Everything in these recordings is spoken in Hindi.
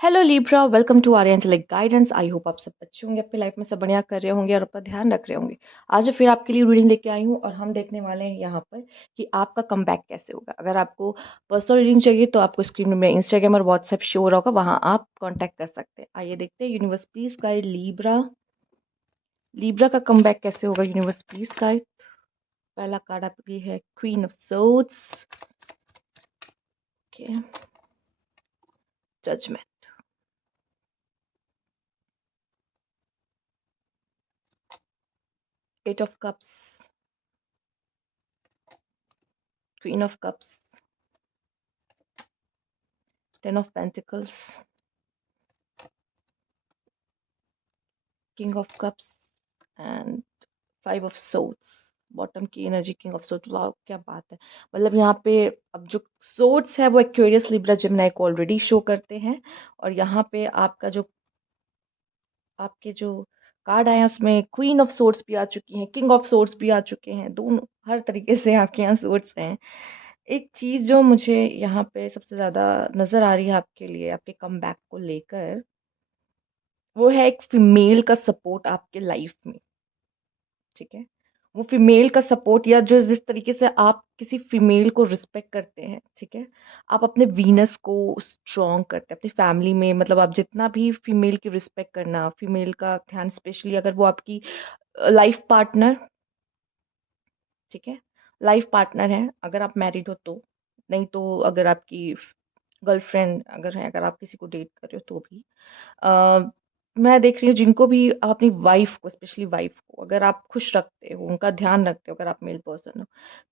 Hello Libra, welcome to Aryan guidance. I hope आप सब अच्छे होंगे, अपनी लाइफ में सब बढ़िया कर रहे होंगे और अपना ध्यान रख रहे होंगे। आज फिर आपके लिए रीडिंग लेके आई हूँ और हम देखने वाले हैं यहाँ पर कि आपका कमबैक कैसे होगा। अगर आपको पर्सनल रीडिंग चाहिए तो आपको स्क्रीन में इंस्टाग्राम और व्हाट्सएप शो हो रहा होगा, वहाँ आप कॉन्टैक्ट कर सकते हैं। आइए देखते हैं universe please guide Libra. Libra का कमबैक कैसे होगा, यूनिवर्स प्लीज गाइड। पहला कार्ड आपकी है queen of swords, judgement, eight of cups, queen of cups, ten of pentacles, king of cups and five of swords. Bottom की एनर्जी किंग ऑफ सोर्ड्स, वाह क्या बात है। मतलब यहाँ पे अब जो सोर्ड्स है वो एक्वेरियस लिब्रा जिमिनाई को ऑलरेडी शो करते हैं। और यहाँ पे आपका जो आपके जो कार्ड आए हैं उसमें क्वीन ऑफ सोर्ड्स भी आ चुकी हैं, किंग ऑफ सोर्ड्स भी आ चुके हैं। दोनों हर तरीके से आपके यहाँ सोर्ड्स हैं। एक चीज जो मुझे यहाँ पे सबसे ज्यादा नजर आ रही है आपके लिए, आपके कम बैक को लेकर, वो है एक फीमेल का सपोर्ट आपके लाइफ में। ठीक है, वो फीमेल का सपोर्ट, या जो जिस तरीके से आप किसी फीमेल को रिस्पेक्ट करते हैं, ठीक है, आप अपने वीनस को स्ट्रॉन्ग करते हैं अपनी फैमिली में। मतलब आप जितना भी फीमेल की रिस्पेक्ट करना, फीमेल का ध्यान, स्पेशली अगर वो आपकी लाइफ पार्टनर, ठीक है, लाइफ पार्टनर है, अगर आप मैरिड हो तो, नहीं तो अगर आपकी गर्लफ्रेंड अगर है, अगर आप किसी को डेट कर रहे हो तो भी, अ, मैं देख रही हूँ जिनको भी आप अपनी वाइफ को, स्पेशली वाइफ को अगर आप खुश रखते हो, उनका ध्यान रखते हो, अगर आप मेल पर्सन हो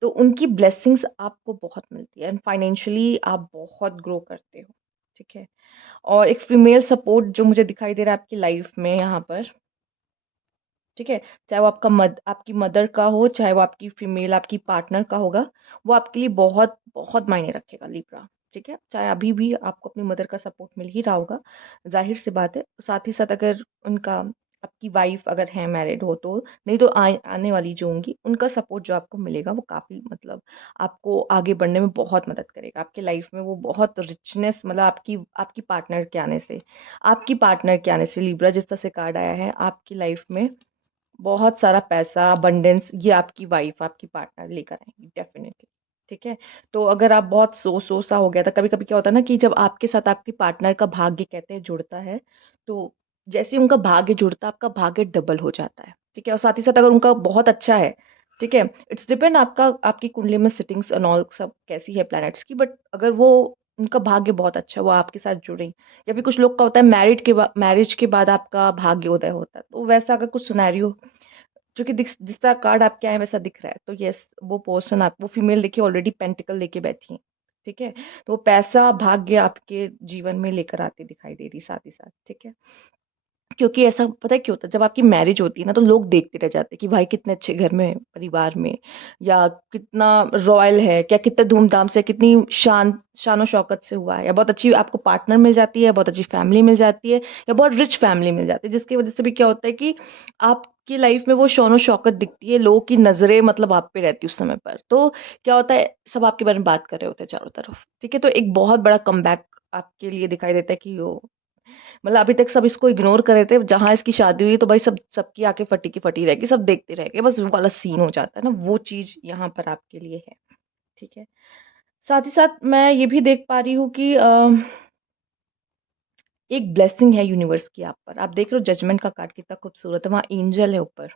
तो उनकी ब्लेसिंग्स आपको बहुत मिलती है एंड फाइनेंशियली आप बहुत ग्रो करते हो। ठीक है, और एक फीमेल सपोर्ट जो मुझे दिखाई दे रहा है आपकी लाइफ में यहाँ पर, ठीक है, चाहे वो आपकी मदर का हो, चाहे वो आपकी फीमेल आपकी पार्टनर का होगा, वो आपके लिए बहुत बहुत मायने रखेगा लिब्रा। ठीक है, चाहे अभी भी आपको अपनी मदर का सपोर्ट मिल ही रहा होगा, जाहिर सी बात है। साथ ही साथ अगर उनका, आपकी वाइफ अगर है मैरिड हो तो, नहीं तो आने वाली जो होंगी उनका सपोर्ट जो आपको मिलेगा वो काफ़ी, मतलब आपको आगे बढ़ने में बहुत मदद करेगा आपके लाइफ में। वो बहुत रिचनेस, मतलब आपकी आपकी पार्टनर के आने से, आपकी पार्टनर के आने से लिब्रा, जिस तरह से कार्ड आया है आपकी लाइफ में बहुत सारा पैसा, अबंडेंस, ये आपकी वाइफ, आपकी पार्टनर लेकर आएंगी डेफिनेटली। ठीक है, तो अगर आप बहुत सो सा हो गया था, कभी कभी क्या होता है ना कि जब आपके साथ आपकी पार्टनर का भाग्य कहते हैं जुड़ता है, तो जैसे ही उनका भाग्य जुड़ता है आपका भाग्य डबल हो जाता है। ठीक है, और साथ ही साथ अगर उनका बहुत अच्छा है, ठीक है, इट्स डिपेंड आपका, आपकी कुंडली में सिटिंग्स एंड ऑल सब कैसी है प्लैनेट्स की, बट अगर वो, उनका भाग्य बहुत अच्छा है, वो आपके साथ जुड़े, या फिर कुछ लोग का होता है मैरिज के बाद आपका भाग्योदय होता है, तो वैसा अगर कुछ सिनेरियो जो कि जिस तरह कार्ड आपके आए वैसा दिख रहा है, तो यस, वो पर्सन, आप वो फीमेल देखिए ऑलरेडी पेंटिकल लेके बैठी है। ठीक है, तो वो पैसा भाग्य आपके जीवन में लेकर आती दिखाई दे रही साथ ही साथ। ठीक है, क्योंकि ऐसा पता है क्यों होता है, जब आपकी मैरिज होती है ना तो लोग देखते रह जाते हैं कि भाई कितने अच्छे घर में, परिवार में, या कितना रॉयल है, क्या कितने धूमधाम से, कितनी शानो शौकत से हुआ है, या बहुत अच्छी आपको पार्टनर मिल जाती है, बहुत अच्छी फैमिली मिल जाती है, या बहुत रिच फैमिली मिल जाती है, जिसकी वजह से भी क्या होता है कि आपकी लाइफ में वो शानो शौकत दिखती है, लोगों की नजरें मतलब आप पे रहती है उस समय पर, तो क्या होता है, सब आपके बारे में बात कर रहे होते हैं चारों तरफ। ठीक है, तो एक बहुत बड़ा कमबैक आपके लिए दिखाई देता है कि वो, मतलब अभी तक सब इसको इग्नोर कर रहे थे, जहां इसकी शादी हुई तो भाई सब, सबकी आंखें फटी की फटी रहेगी, सब देखते रह गए, बस वो वाला सीन हो जाता है ना, वो चीज यहाँ पर आपके लिए है। ठीक है, साथ ही साथ मैं ये भी देख पा रही हूँ कि एक ब्लेसिंग है यूनिवर्स की आप पर। आप देख रहे हो जजमेंट का कार्ड कितना खूबसूरत है, वहां एंजल है ऊपर।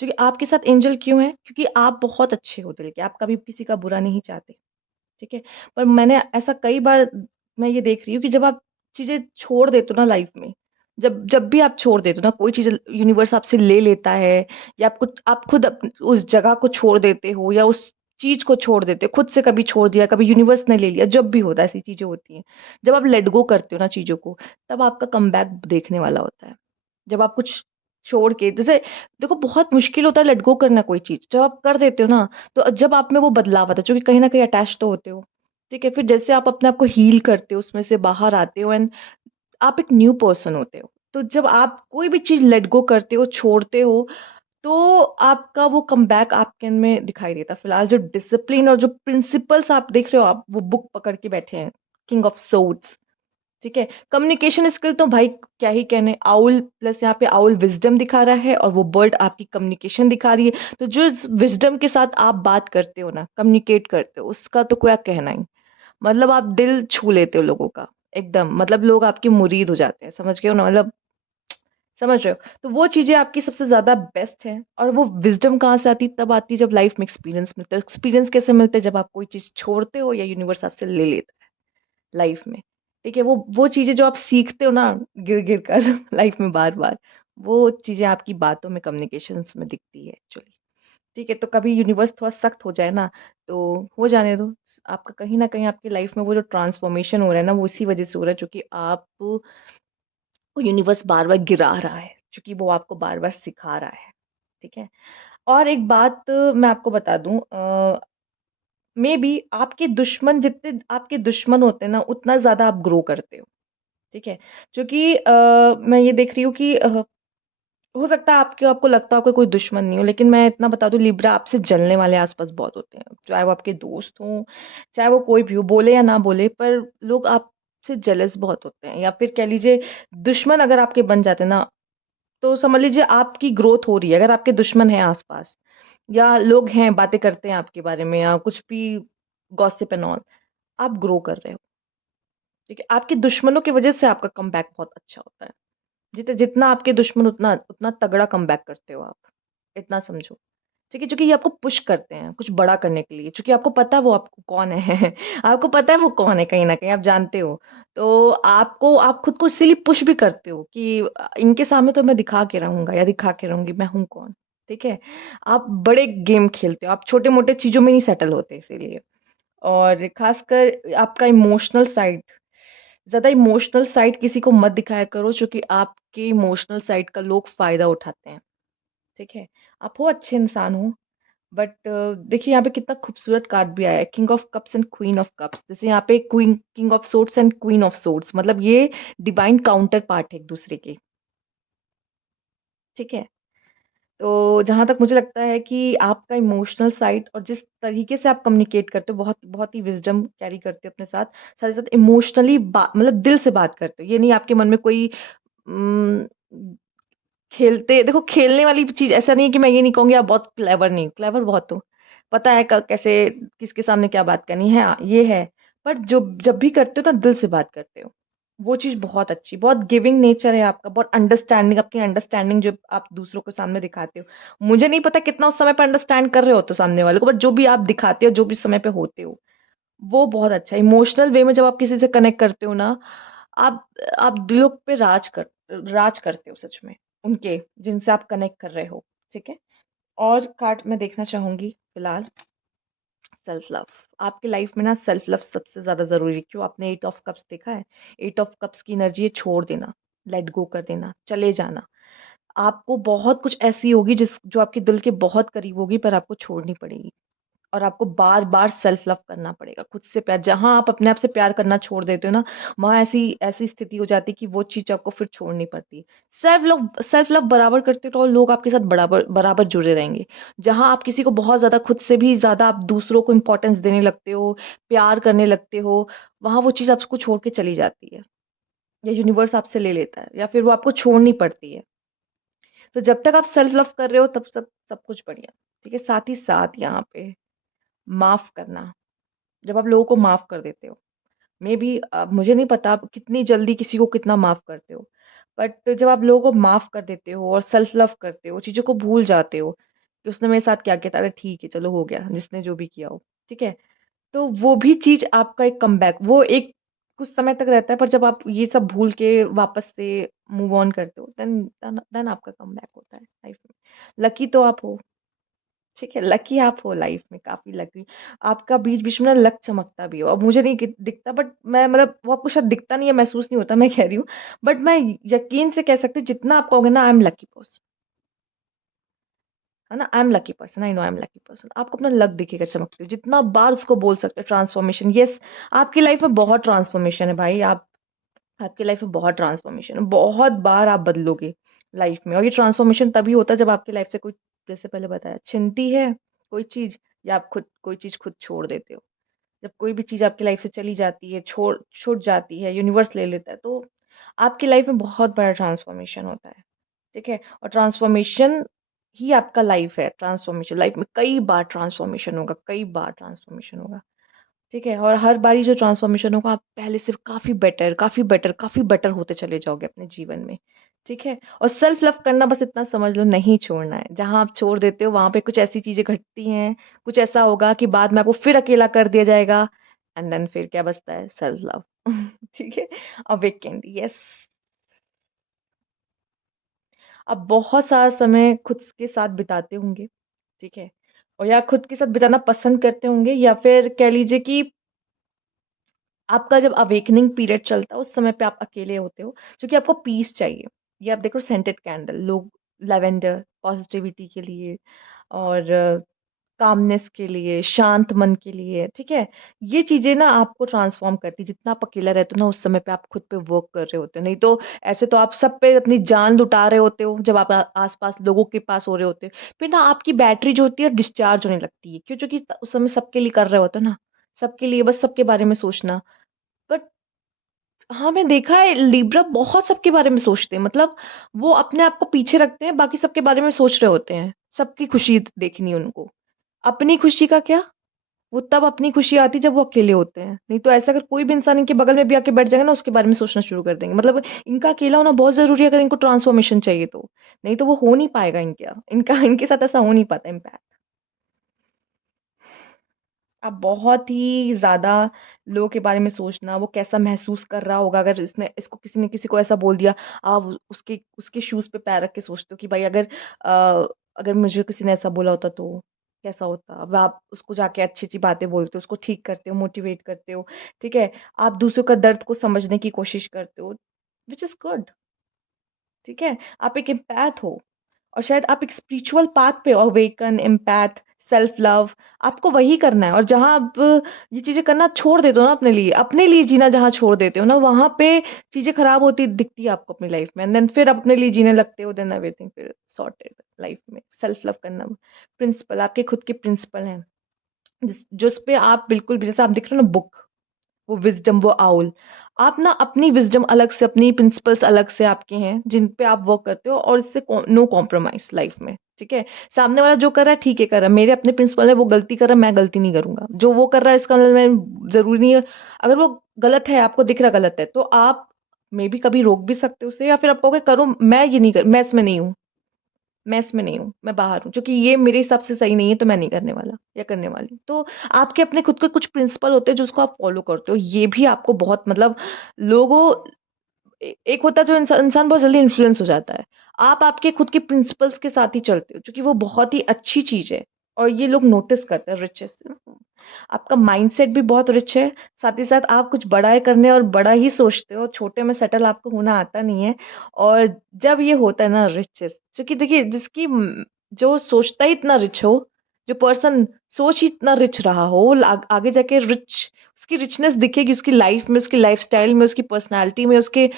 जो कि आपके साथ एंजल क्यों है, क्योंकि आप बहुत अच्छे हो दिल के, आप कभी किसी का बुरा नहीं चाहते। ठीक है, पर मैंने ऐसा कई बार, मैं ये देख रही हूँ कि जब आप चीजें छोड़ देते हो ना लाइफ में, जब जब भी आप छोड़ देते हो ना कोई चीज, यूनिवर्स आपसे ले लेता है, या आप खुद उस जगह को छोड़ देते हो, या उस चीज को छोड़ देते हो, खुद से कभी छोड़ दिया, कभी यूनिवर्स ने ले लिया, जब भी होता है ऐसी चीजें होती हैं, जब आप लेट गो करते हो ना चीजों को, तब आपका कमबैक देखने वाला होता है। जब आप कुछ छोड़ के, जैसे देखो बहुत मुश्किल होता है लेट गो करना कोई चीज, जब आप कर देते हो ना, तो जब आप में वो बदलाव आता है, जो कि कहीं ना कहीं अटैच तो होते हो। ठीक है, फिर जैसे आप अपने आप को हील करते हो, उसमें से बाहर आते हो एंड आप एक न्यू पर्सन होते हो। तो जब आप कोई भी चीज लेट गो करते हो, छोड़ते हो, तो आपका वो कमबैक आपके में दिखाई देता है। फिलहाल जो डिसिप्लिन और जो प्रिंसिपल्स आप देख रहे हो, आप वो बुक पकड़ के बैठे हैं, किंग ऑफ सोर्ड्स, ठीक है। कम्युनिकेशन स्किल तो भाई क्या ही कहने, आउल प्लस यहाँ पे आउल विजडम दिखा रहा है और वो बर्ड आपकी कम्युनिकेशन दिखा रही है। तो जो विजडम के साथ आप बात करते हो ना, कम्युनिकेट करते हो, उसका तो क्या कहना ही। मतलब आप दिल छू लेते हो लोगों का एकदम, मतलब लोग आपके मुरीद हो जाते हैं, समझ गए हो ना, मतलब समझ रहे हो। तो वो चीजें आपकी सबसे ज्यादा बेस्ट है। और वो विजडम कहाँ से आती, तब आती जब लाइफ में एक्सपीरियंस मिलता है। एक्सपीरियंस कैसे मिलते हैं, जब आप कोई चीज छोड़ते हो या यूनिवर्स आपसे ले लेता है लाइफ में। ठीक है, वो चीजें जो आप सीखते हो ना, गिर गिर कर लाइफ में बार बार, वो चीजें आपकी बातों में, कम्युनिकेशंस में दिखती है एक्चुअली। ठीक है, तो कभी यूनिवर्स थोड़ा सख्त हो जाए ना, तो हो जाने दो। आपका कहीं ना कहीं आपकी लाइफ में वो जो ट्रांसफॉर्मेशन हो रहा है ना, वो इसी वजह से हो रहा है, क्योंकि आप को यूनिवर्स बार बार गिरा रहा है, क्योंकि वो आपको बार बार सिखा रहा है। ठीक है। और एक बात मैं आपको बता दूं, मे बी आपके दुश्मन जितने आपके दुश्मन होते हैं ना, उतना ज्यादा आप ग्रो करते हो। ठीक है। क्योंकि मैं ये देख रही हूँ कि हो सकता है आपके आपको लगता हो कि कोई दुश्मन नहीं हो, लेकिन मैं इतना बता दूं, लिब्रा आपसे जलने वाले आसपास बहुत होते हैं, चाहे वो आपके दोस्त हों, चाहे वो कोई भी हो, बोले या ना बोले, पर लोग आपसे जेलस बहुत होते हैं, या फिर कह लीजिए दुश्मन अगर आपके बन जाते हैं ना, तो समझ लीजिए आपकी ग्रोथ हो रही है। अगर आपके दुश्मन हैं आसपास, या लोग हैं बातें करते हैं आपके बारे में, या कुछ भी गॉसिप एंड ऑल, आप ग्रो कर रहे हो। ठीक है, आपके दुश्मनों की वजह से आपका कमबैक बहुत अच्छा होता है। जितना जितना आपके दुश्मन, उतना उतना तगड़ा कमबैक करते हो आप, इतना समझो। ठीक है, क्योंकि ये आपको पुश करते हैं कुछ बड़ा करने के लिए, क्योंकि आपको पता है वो आपको कौन है आपको पता है वो कौन है, कहीं ना कहीं आप जानते हो। तो आपको आप खुद को इसीलिए पुश भी करते हो कि इनके सामने तो मैं दिखा के रहूंगा या दिखा के रहूंगी मैं हूं कौन। ठीक है। आप बड़े गेम खेलते हो, आप छोटे मोटे चीजों में नहीं सेटल होते इसीलिए। और खासकर आपका इमोशनल साइड, ज्यादा इमोशनल साइड किसी को मत दिखाया करो, क्योंकि आपके इमोशनल साइड का लोग फायदा उठाते हैं। ठीक है। आप हो अच्छे इंसान हो, बट देखिए यहाँ पे कितना खूबसूरत कार्ड भी आया है, king of cups and queen of cups. जैसे यहाँ पे queen, king of swords and queen of swords, मतलब ये डिवाइन काउंटर पार्ट है एक दूसरे के। ठीक है। तो जहां तक मुझे लगता है कि आपका इमोशनल साइड और जिस तरीके से आप कम्युनिकेट करते हो, बहुत बहुत ही विजडम कैरी करते हो अपने साथ, साथ ही साथ इमोशनली मतलब दिल से बात करते हो। ये नहीं आपके मन में कोई उम, खेलते देखो, खेलने वाली चीज ऐसा नहीं है कि मैं ये नहीं कहूंगी आप बहुत क्लेवर, नहीं क्लेवर बहुत हो, पता है कैसे किसके सामने क्या बात करनी है, हाँ, ये है। पर जो जब भी करते हो ना, दिल से बात करते हो, वो चीज बहुत अच्छी, बहुत गिविंग नेचर है आपका, बहुत अंडरस्टैंडिंग, अपनी अंडरस्टैंडिंग जो आप दूसरों के सामने दिखाते हो। मुझे नहीं पता कितना उस समय पर अंडरस्टैंड कर रहे हो तो सामने वाले को, बट जो भी आप दिखाते हो, जो भी समय पे होते हो, वो बहुत अच्छा है। इमोशनल वे में जब आप किसी से कनेक्ट करते हो ना, आप आप दिलों पे राज करते हो सच में, उनके जिनसे आप कनेक्ट कर रहे हो। ठीक है। और कार्ड मैं देखना चाहूंगी फिलहाल, सेल्फ लव। आपके लाइफ में ना सेल्फ लव सबसे ज्यादा जरूरी है। क्यों, आपने एट ऑफ कप्स देखा है, एट ऑफ कप्स की एनर्जी है छोड़ देना, लेट गो कर देना, चले जाना। आपको बहुत कुछ ऐसी होगी जिस जो आपके दिल के बहुत करीब होगी, पर आपको छोड़नी पड़ेगी। और आपको बार बार सेल्फ लव करना पड़ेगा, खुद से प्यार। जहां आप अपने आप से प्यार करना छोड़ देते हो ना, वहां ऐसी ऐसी स्थिति हो जाती है कि वो चीज आपको फिर छोड़नी पड़ती है। सेल्फ लव बराबर करते रहो, लोग आपके साथ बराबर बराबर जुड़े रहेंगे। जहां आप किसी को बहुत ज्यादा, खुद से भी ज्यादा आप दूसरों को इंपॉर्टेंस देने लगते हो, प्यार करने लगते हो, वहां वो चीज आपको छोड़ के चली जाती है, या यूनिवर्स आपसे ले लेता है, या फिर वो आपको छोड़नी पड़ती है। तो जब तक आप सेल्फ लव कर रहे हो, तब सब सब कुछ बढ़िया। ठीक है। साथ ही साथ यहाँ पे माफ करना, जब आप लोगों को माफ कर देते हो, मे बी मुझे नहीं पता आप कितनी जल्दी किसी को कितना माफ करते हो, बट जब आप लोगों को माफ कर देते हो और सेल्फ लव करते हो, चीजों को भूल जाते हो कि उसने मेरे साथ क्या किया था, अरे ठीक है चलो हो गया, जिसने जो भी किया हो। ठीक है। तो वो भी चीज आपका एक कमबैक, वो एक कुछ समय तक रहता है, पर जब आप ये सब भूल के वापस से मूव ऑन करते हो, देन आपका कमबैक होता है लाइफ में। लकी तो आप हो। ठीक है, लकी आप हो लाइफ में, काफी लकी। आपका बीच बीच में ना लक चमकता भी हो, अब मुझे नहीं दिखता, बट मैं मतलब वो आपको शायद दिखता नहीं है, महसूस नहीं होता, मैं कह रही हूँ। बट मैं यकीन से कह सकती हूँ, जितना आप कहोगे ना आई एम लकी पर्सन, है ना, I am lucky person, I know I am lucky person, आपको अपना लक दिखेगा चमकते हुए, जितना बार उसको बोल सकते हो। ट्रांसफॉर्मेशन, यस, आपकी लाइफ में बहुत ट्रांसफॉर्मेशन है भाई। आप आपकी लाइफ में बहुत ट्रांसफॉर्मेशन है, बहुत बार आप बदलोगे लाइफ में। और ये ट्रांसफॉर्मेशन तभी होता है जब आपकी लाइफ से कोई, जैसे पहले बताया, छिनती है कोई चीज, या आप खुद कोई चीज खुद छोड़ देते हो। जब कोई भी चीज़ आपकी लाइफ से चली जाती है, छूट जाती है, यूनिवर्स ले लेता है, तो आपकी लाइफ में बहुत बड़ा ट्रांसफॉर्मेशन होता है, ठीक है? और ट्रांसफॉर्मेशन ही आपका लाइफ है, ट्रांसफॉर्मेशन लाइफ में कई बार ट्रांसफॉर्मेशन होगा, कई बार ट्रांसफॉर्मेशन होगा। ठीक है? और हर बारी जो ट्रांसफ़ॉर्मेशन होगा आप पहले से काफ़ी बेटर, काफ़ी बेटर, काफ़ी बेटर होते चले जाओगे अपने जीवन में, ठीक है? और सेल्फ लव करना बस इतना समझ लो नहीं छोड़ना है। जहाँ आप छोड़ देते हो वहाँ पे कुछ ऐसी चीज़ें घटती हैं, कुछ ऐसा होगा कि बाद में आपको फिर अकेला कर दिया जाएगा एंड देन फिर क्या बचता है सेल्फ लव ठीक है? अवेकेन्ड यस। आप बहुत सारा समय खुद के साथ बिताते होंगे, ठीक है? और या खुद के साथ बिताना पसंद करते होंगे या फिर कह लीजिए कि आपका जब अवेकनिंग पीरियड चलता है उस समय पे आप अकेले होते हो क्योंकि आपको पीस चाहिए। ये आप देखो सेंटेड कैंडल लोग लैवेंडर पॉजिटिविटी के लिए और कामनेस के लिए, शांत मन के लिए, ठीक है? ये चीज़ें ना आपको ट्रांसफ़ॉर्म करती हैं। जितना आप अकेला रहते हो ना उस समय पे आप खुद पे वर्क कर रहे होते हो। नहीं तो ऐसे तो आप सब पे अपनी जान लुटा रहे होते हो जब आप आस-पास लोगों के पास हो रहे होते हो। फिर ना आपकी बैटरी जो होती है डिस्चार्ज होने लगती है। क्यों? क्योंकि उस समय सबके लिए कर रहे होते हो ना। सबके लिए बस सबके बारे में सोचना। बट हाँ, मैंने देखा है लिब्रा बहुत सबके बारे में सोचते हैं। मतलब वो अपने आप को पीछे रखते हैं, बाकी सबके बारे में सोच रहे होते हैं। सबकी खुशी देखनी है उनको। अपनी खुशी का क्या? वो तब अपनी खुशी आती है जब वो अकेले होते हैं। नहीं तो ऐसा अगर कोई भी इंसान इनके बगल में भी आके बैठ जाएगा ना उसके बारे में सोचना शुरू कर देंगे। मतलब इनका अकेला होना बहुत ज़रूरी है अगर इनको ट्रांसफॉर्मेशन चाहिए तो। नहीं तो वो हो नहीं पाएगा इनका इनके साथ ऐसा हो नहीं पाता इम्पैक्ट। आप बहुत ही ज़्यादा लोगों के बारे में सोचना, वो कैसा महसूस कर रहा होगा अगर इसने इसको किसी ने किसी को ऐसा बोल दिया, आप उसके उसके शूज़ पे पैर रख के सोचते हो कि भाई अगर मुझे किसी ने ऐसा बोला होता तो कैसा होता? अब आप उसको जाके अच्छी-अच्छी बातें बोलते हो, उसको ठीक करते हो, मोटिवेट करते हो, ठीक है? आप दूसरों का दर्द को समझने की कोशिश करते हो, व्हिच इज़ गुड, ठीक है? आप एक एम्पैथ हो। और शायद आप एक स्पिरिचुअल पाथ पे हो अवेकन, एम्पैथ, सेल्फ लव आपको वही करना है और जहाँ आप ये चीज़ें करना छोड़ देते हो ना अपने लिए जीना जहाँ छोड़ देते हो ना वहाँ पे चीज़ें खराब होती दिखती है आपको अपनी लाइफ में एंड देन फिर अपने लिए जीने लगते हो देन एवरीथिंग फिर सॉर्टेड लाइफ में सेल्फ लव करना प्रिंसिपल आपके खुद के प्रिंसिपल हैं जिस पे आप बिल्कुल भी जैसे आप दिख रहे हो ना बुक वो विज़डम, वो आउल। आप ना अपनी विज़डम अलग से, अपनी प्रिंसिपल्स अलग से आपके हैं, जिन पे आप वर्क करते हो और इससे नो कॉम्प्रोमाइज़ लाइफ़ में, ठीक है? सामने वाला जो कर रहा है, ठीक है कर रहा है। मेरे अपने प्रिंसिपल है, वो गलती कर रहा है, मैं गलती नहीं करूँगा। जो वो कर रहा है, इसका मतलब मैं ज़रूरी नहीं है अगर वो गलत है, आपको दिख रहा गलत है, तो आप मेबी कभी रोक भी सकते हो उसे या फिर आप कहोगे, "करो, मैं ये नहीं कर मैं इसमें नहीं हूँ।" मैं इसमें नहीं हूँ, मैं बाहर हूँ, क्योंकि ये मेरे हिसाब से सही नहीं है तो मैं नहीं करने वाला या करने वाली। तो आपके अपने खुद के कुछ प्रिंसिपल होते हैं जो उसको आप फ़ॉलो करते हो, ये भी आपको बहुत मतलब लोगों एक होता है जो इंसान बहुत जल्दी इन्फ्लुएंस हो जाता है। आप आपके खुद के प्रिंसिपल्स के साथ ही चलते हो, क्योंकि वो बहुत ही अच्छी चीज़ है और ये लोग नोटिस करते हैं रिचेस आपका माइंडसेट भी बहुत रिच है, साथ ही साथ आप कुछ बड़ा है करने और बड़ा ही सोचते हो, छोटे में सेटल आपको होना आता नहीं है और जब ये होता है ना रिचेस क्योंकि देखिए जो सोचता ही इतना रिच हो, जो पर्सन सोच ही इतना रिच रहा हो, वो आगे जाके उसकी रिचनेस दिखेगी उसकी लाइफ में, उसकी लाइफ़स्टाइल में, उसकी पर्सनैलिटी में, उसके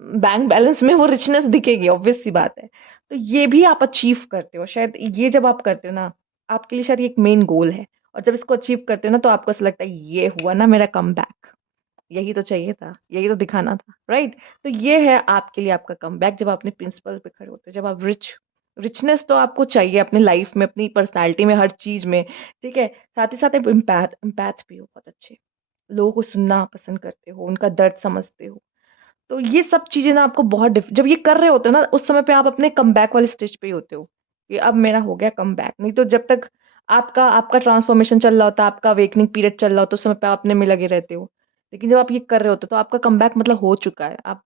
बैंक बैलेंस में वो रिचनेस दिखेगी, ऑब्वियस सी बात है। तो ये भी आप अचीव करते हो, शायद ये जब आप करते हो ना, आपके लिए शायद ये एक मेन गोल है और जब इसको अचीव करते हो ना, तो आपको ऐसा लगता है, ये हुआ ना मेरा कमबैक, यही तो चाहिए था, यही तो दिखाना था, राइट? तो ये है आपके लिए आपका कमबैक जब आप अपने प्रिंसिपल पे खड़े होते हो, जब आप रिचनेस तो आपको चाहिए अपनी लाइफ में, अपनी पर्सनैलिटी में, हर चीज़ में, ठीक है? साथ ही साथ आप एम्पैथ भी हो बहुत अच्छे। लोगों को सुनना पसंद करते हो, उनका दर्द समझते हो। तो ये सब चीज़ें ना आपको बहुत जब ये कर रहे होते हो ना, उस समय पे आप अपने कमबैक वाले स्टेज पे ही होते हो, कि अब मेरा हो गया कमबैक। नहीं तो जब तक आपका आपका ट्रांसफॉर्मेशन चल रहा होता है, आपका अवेकनिंग पीरियड चल रहा होता है, उस समय पे आप अपने में लगे रहते हो। लेकिन जब आप ये कर रहे होते हो, तो आपका कमबैक मतलब हो चुका है। आप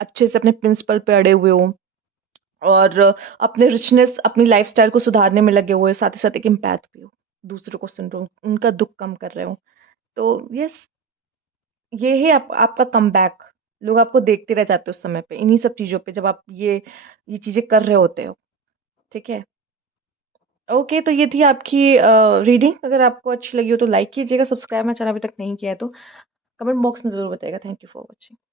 अच्छे से अपने प्रिंसिपल पे अड़े हुए हो और अपने रिचनेस, अपनी लाइफ़स्टाइल को सुधारने में लगे हुए हो, साथ ही साथ एक एम्पैथ भी हो। दूसरों को सुन रहे हो, उनका दुःख कम कर रहे हो। तो यस ये है आपका कमबैक। लोग आपको देखते रह जाते हैं उस समय पे, इन्हीं सब चीज़ों पे जब आप ये चीज़ें कर रहे होते हो, ठीक है? ओके, तो ये थी आपकी रीडिंग। अगर आपको अच्छी लगी हो तो लाइक कीजिएगा, सब्सक्राइब मेरा चैनल अभी तक नहीं किया है तो कमेंट बॉक्स में ज़रूर बताइएगा। Thank you for watching.